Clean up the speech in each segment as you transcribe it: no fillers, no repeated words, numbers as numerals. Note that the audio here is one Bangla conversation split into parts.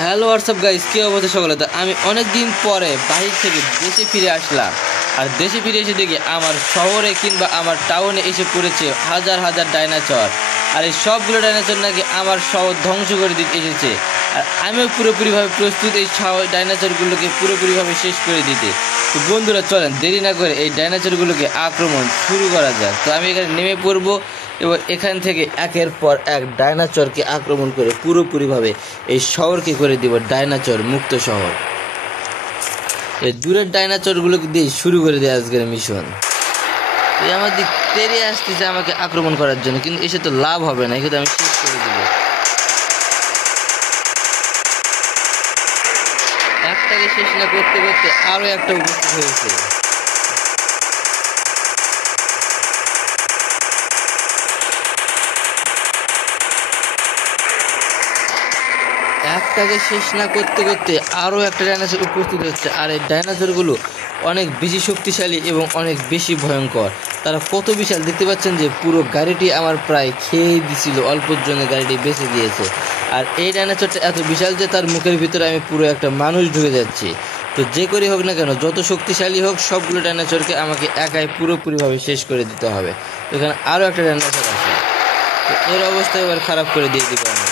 হ্যালো হোয়াটসঅ্যাপ গাইস, কি অবস্থা সকলে? তো আমি অনেক দিন পরে বাহির থেকে দেশে ফিরে আসলাম। আর দেশে ফিরে এসে দেখি আমার শহরে কিংবা আমার টাউনে এসে পড়েছে হাজার হাজার ডাইনোসর। আর এই সবগুলো ডাইনোসর নাকি আমার শহর ধ্বংস করে দিতে এসেছে। আর আমিও পুরোপুরিভাবে প্রস্তুত এই ডাইনোসরগুলোকে পুরোপুরিভাবে শেষ করে দিতে। তো বন্ধুরা চলেন দেরি না করে এই ডাইনোসরগুলোকে আক্রমণ শুরু করা যাক। তো আমি এখানে নেমে পড়বো এবং এখান থেকে একের পর এক ডাইনোসরকে আক্রমণ করে পুরোপুরিভাবে এই শহরকে করে দিব ডাইনোসর মুক্ত শহর। এই দূরের ডাইনোসরগুলোকে দিয়ে শুরু করে দেয় আজকের মিশন। এই আমার দিক তেড়ে আসতেছে আমাকে আক্রমণ করার জন্য, কিন্তু এসে তো লাভ হবে না, কিন্তু আমি শেষ করে দিব। একটাকে শেষ না করতে করতে আরো একটা উপস্থিত হয়েছে। একটাকে শেষ না করতে করতে আরও একটা ডাইনোসর উপস্থিত হচ্ছে। আর এই ডাইনোসরগুলো অনেক বেশি শক্তিশালী এবং অনেক বেশি ভয়ঙ্কর। তারা কত বিশাল দেখতে পাচ্ছেন যে পুরো গাড়িটি আমার প্রায় খেয়ে দিছিল, অল্পর জন্য গাড়িটি বেঁচে গিয়েছে। আর এই ডাইনোসরটা এত বিশাল যে তার মুখের ভিতরে আমি পুরো একটা মানুষ ঢুকে যাচ্ছি। তো যে করেই হোক না কেন, যত শক্তিশালী হোক, সবগুলো ডাইনোসরকে আমাকে একাই পুরোপুরিভাবে শেষ করে দিতে হবে। তো এখানে আরও একটা ডাইনোসর আছে, তো এর অবস্থা এবার খারাপ করে দিয়ে দিব আমি।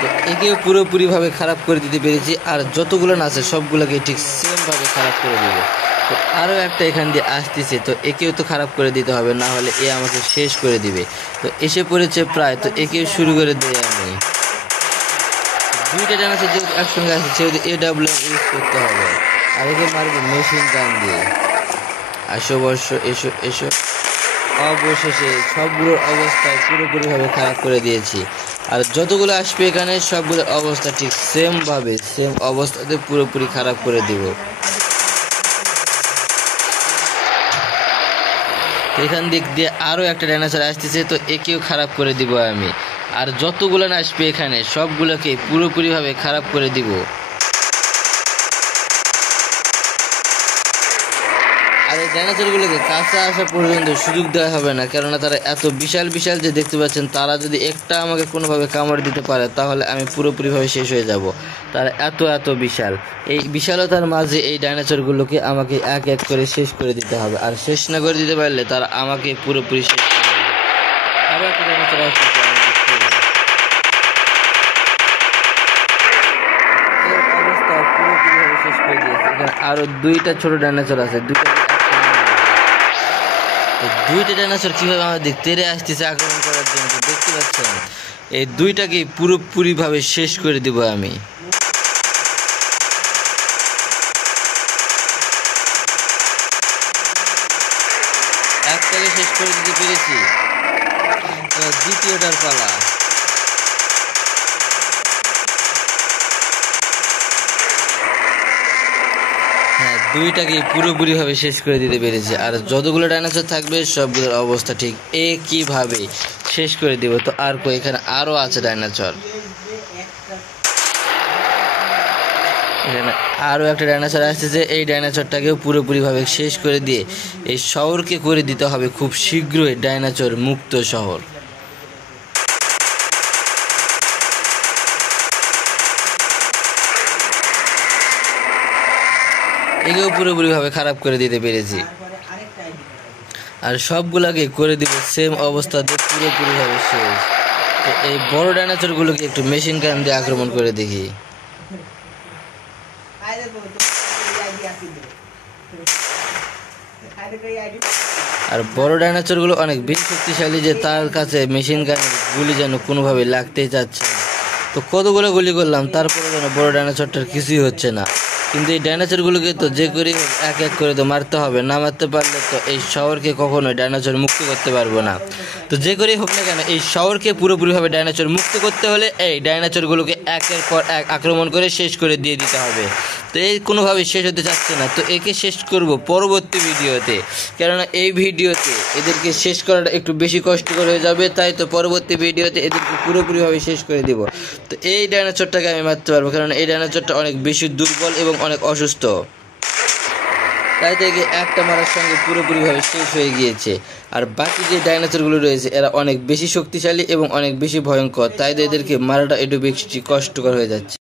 তো একেও পুরোপুরিভাবে খারাপ করে দিতে পেরেছি। আর যতগুলো আছে সবগুলোকে ঠিক সেমভাবে খারাপ করে দেবে। তো আরও একটা এখান দিয়ে আসতেছে, তো একেও তো খারাপ করে দিতে হবে, না হলে এ আমাকে শেষ করে দিবে। তো এসে পড়েছে প্রায়, তো একেও শুরু করে দেয় আমি। দুইটা ডাইনোসর যেহেতু একসঙ্গে আছে সেহেতু AWM ইউজ করতে হবে। আর একে মারবে মেশিন গান দিয়ে। আসো বর্ষ, এসো এসো। অবশেষে সবগুলোর অবস্থা পুরোপুরিভাবে খারাপ করে দিয়েছি। আর যতগুলো আসবে এখানে সবগুলোর অবস্থা ঠিক সেম অবস্থাতে পুরোপুরি খারাপ করে দিব। এখান দিক দিয়ে আরও একটা ডাইনোসর আসতেছে, তো একেও খারাপ করে দিব আমি। আর যতগুলো আসবে এখানে সবগুলোকে পুরোপুরিভাবে খারাপ করে দিব। আর এই ডাইনোসরগুলোকে কাছে আসা পর্যন্ত সুযোগ দেওয়া হবে না, কেননা তারা এত বিশাল বিশাল যে দেখতে পাচ্ছেন। তারা যদি একটা আমাকে কোনোভাবে কামড় দিতে পারে তাহলে আমি পুরোপুরিভাবে শেষ হয়ে যাব। তারা এত বিশাল। এই বিশালতার মাঝে এই ডাইনোসরগুলোকে আমাকে এক এক করে শেষ করে দিতে হবে। আর শেষ না করে দিতে পারলে তারা আমাকে পুরোপুরি শেষ করে দেবে। আরও একটা ডাইনোসর আসতেছে, আমি দেখতে পাবো। এর অবস্থা পুরোপুরিভাবে শেষ করে দিয়েছে। এখানে আরও দুইটা ছোট ডাইনোসর আছে, দুইটা ডাইনোসর কিভাবে আমাদের তেড়ে আসতেছে আক্রমণ করার জন্য, দেখতে পাচ্ছেন। এই দুইটাকে পুরোপুরিভাবে শেষ করে দিব আমি। একটাকে শেষ করে দিতে পেরেছি, দ্বিতীয়টার পালা। হ্যাঁ, দুইটাকে পুরোপুরিভাবে শেষ করে দিতে পেরেছি। আর যতগুলো ডাইনোসর থাকবে সবগুলোর অবস্থা ঠিক একইভাবে শেষ করে দিব। তো আর এখানে আরও আছে ডাইনোসর। এখানে আরও একটা ডাইনোসর আসতেছে। এই ডাইনোসরটাকেও পুরোপুরিভাবে শেষ করে দিয়ে এই শহরকে করে দিতে হবে খুব শীঘ্রই ডাইনোসর মুক্ত শহর। একেও পুরোপুরিভাবে খারাপ করে দিতে পেরেছি। আর সবগুলাকে করে দিব সেম অবস্থাতে পুরোপুরিভাবে শেষ। তো এই বড় ডাইনোসরগুলোকে একটু মেশিন গান দিয়ে আক্রমণ করে দেখি। আর বড় ডাইনোসরগুলো অনেক বেশি শক্তিশালী যে তার কাছে মেশিন গানের গুলি যেন কোনোভাবে লাগতেই চাচ্ছে না। তো কতগুলো গুলি করলাম, তারপরে যেন বড় ডাইনোসরটার কিছুই হচ্ছে না। কিন্তু এই ডাইনোসরগুলোকে তো যে করেই এক এক করে তো মারতে হবে, না মারতে পারলে তো এই শহরকে কখনোই ডাইনোসর মুক্ত করতে পারবো না। তো যে করেই হোক না কেন, এই শহরকে পুরোপুরিভাবে ডাইনোসর মুক্ত করতে হলে এই ডাইনোসরগুলোকে একের পর এক আক্রমণ করে শেষ করে দিয়ে দিতে হবে। তো এই কোনোভাবেই শেষ হতে চাচ্ছে না, তো একে শেষ করব পরবর্তী ভিডিওতে। কেননা এই ভিডিওতে এদেরকে শেষ করাটা একটু বেশি কষ্টকর হয়ে যাবে, তাই তো পরবর্তী ভিডিওতে এদেরকে পুরোপুরিভাবে শেষ করে দিব। তো এই ডাইনোসরটাকে আমি মারতে পারবো, কারণ এই ডাইনোসরটা অনেক বেশি দুর্বল এবং অনেক অসুস্থ। তাই থেকে একটা মারার সঙ্গে পুরোপুরিভাবে শেষ হয়ে গিয়েছে। আর বাকি যে ডাইনোসরগুলো রয়েছে এরা অনেক বেশি শক্তিশালী এবং অনেক বেশি ভয়ঙ্কর, তাই এদেরকে মারাটা একটু বেশি কষ্টকর হয়ে যাচ্ছে।